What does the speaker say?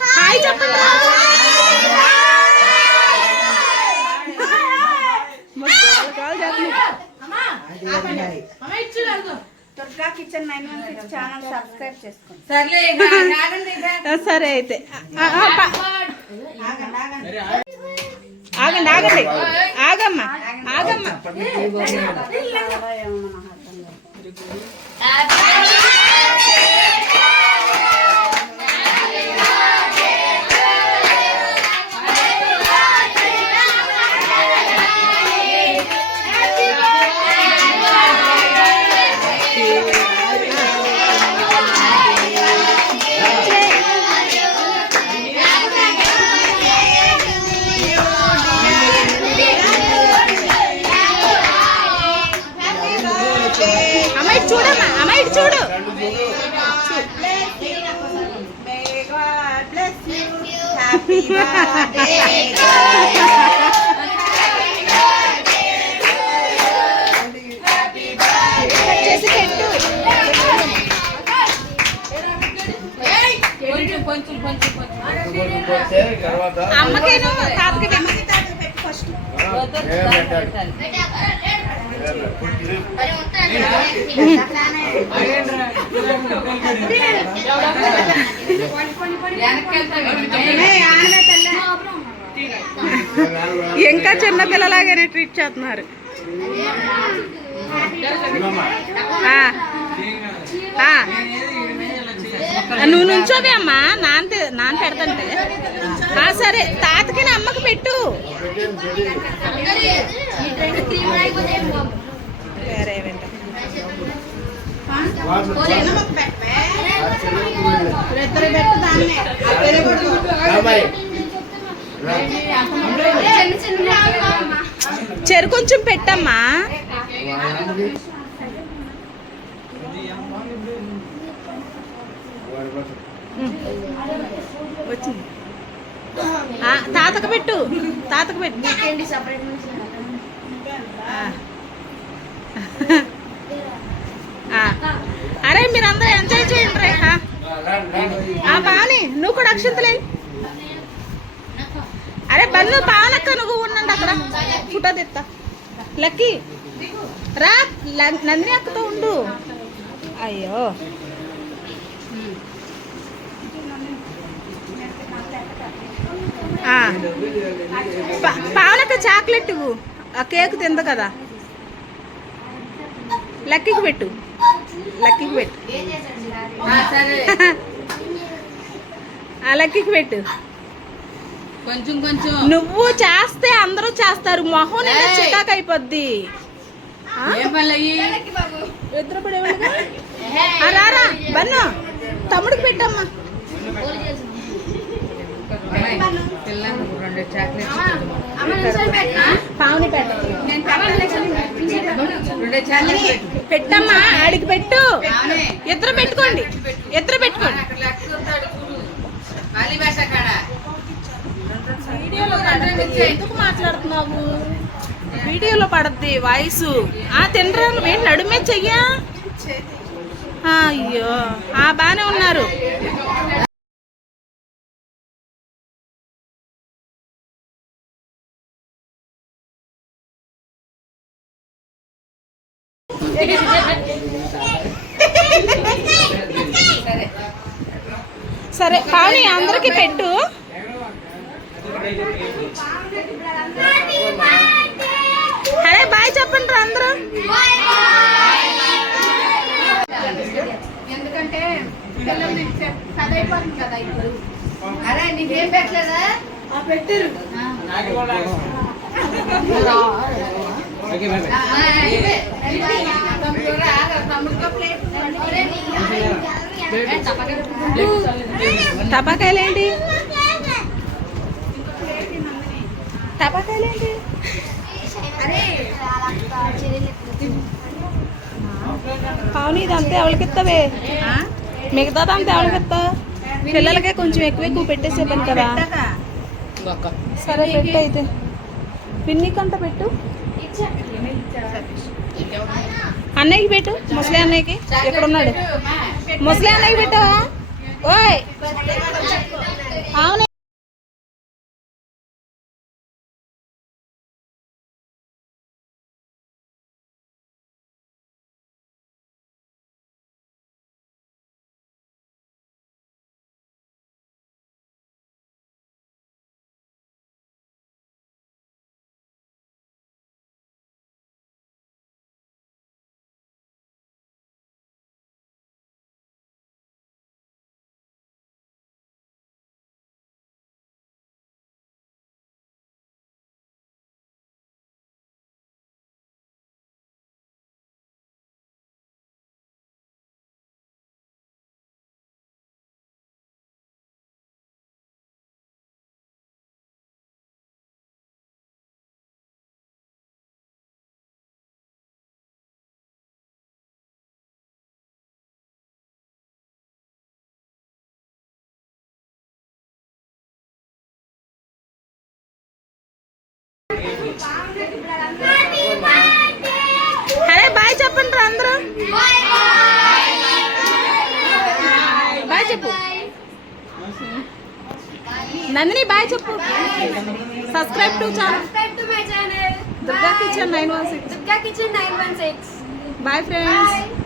Hi చెప్పండి. Durga kitchen 916 channel subscribe చేసుకోండి. సరే అయితే ఆగండి ఆగండి ఆగమ్మా ఆగమ్మా. చూడమ్మా అమ్మాయి చూడు. చేసి పెట్టు. అమ్మకేను తాతకి పెట్టు ఫస్ట్. ఇంకా చిన్న పిల్లలాగానే ట్రీట్ చేస్తున్నారు. నువ్వు నుంచోవే అమ్మా, నాన్న పెడతంటే. సరే తాతకి అమ్మకి పెట్టు. వేరే చెరు కొంచెం పెట్టమ్మా. వచ్చింది. తాతకు పెట్టు, తాతకు పెట్టు. అరే మీరందరూ ఎంజాయ్ చేయండి రేఖ. పావని నువ్వు కూడా అక్షంతలే. అరే బన్ను పావనక్క నువ్వు ఉండండి అక్కడ, ఫోటో తెస్తా. లక్కీ రా, నందిని అక్కతో ఉండు. అయ్యో పావనక్క చాక్లెట్ ఇవ్వు, ఆ కేక్ తింద కదా. లక్కీకి పెట్టు, లక్కీకి పెట్టు. లక్కీకి పెట్టు. కొంచెం కొంచెం నువ్వు చేస్తే అందరూ చేస్తారు, మొహం చికాకు అయిపోద్ది. రారా బన్ను తమ్ముడికి పెట్టమ్మా. పావుని పెట్టమ్మా, ఆడికి పెట్టు. ఇద్దరు పెట్టుకోండి, ఇద్దరు పెట్టుకోండి. ఎందుకు మాట్లాడుతున్నావు? వీడియోలో పడద్ది వాయిస్. తినరా ఏంటి నడుమే చెయ్యా? అయ్యో బాగానే ఉన్నారు. సరే పావని అందరికి పెట్టు. అరే బాయ్ చెప్పండి రా అందరూ. ఎందుకంటే చదైపోతుంది కదా ఇప్పుడు. అరే నీకేం పెట్టలేదా? పెట్టారు. టపాకాయలేంటి? టపాకాయలేంటి? పావుని ఇదంతా ఎవరికిస్తావే? మిగతాదంతా ఎవరికిస్తావు? పిల్లలకే కొంచెం ఎక్కువ ఎక్కువ పెట్టేసే పని కదా. సరే పెట్టు అయితే. పిన్నికంట పెట్టు, అన్నయ్యకి పెట్టు. ముసలి అన్నయ్యకి ఎక్కడున్నాడు? ముసలి అన్నయ్యకి పెట్టావా? ఓయ్ అవునే అరే బాయ్ చెప్పండి రా అందరూ బాయ్ చెప్పు నందిని బాయ్ చెప్పు subscribe to channel Subscribe to my channel. Durga kitchen 916 Durga Kitchen 916. Bye friends Bye.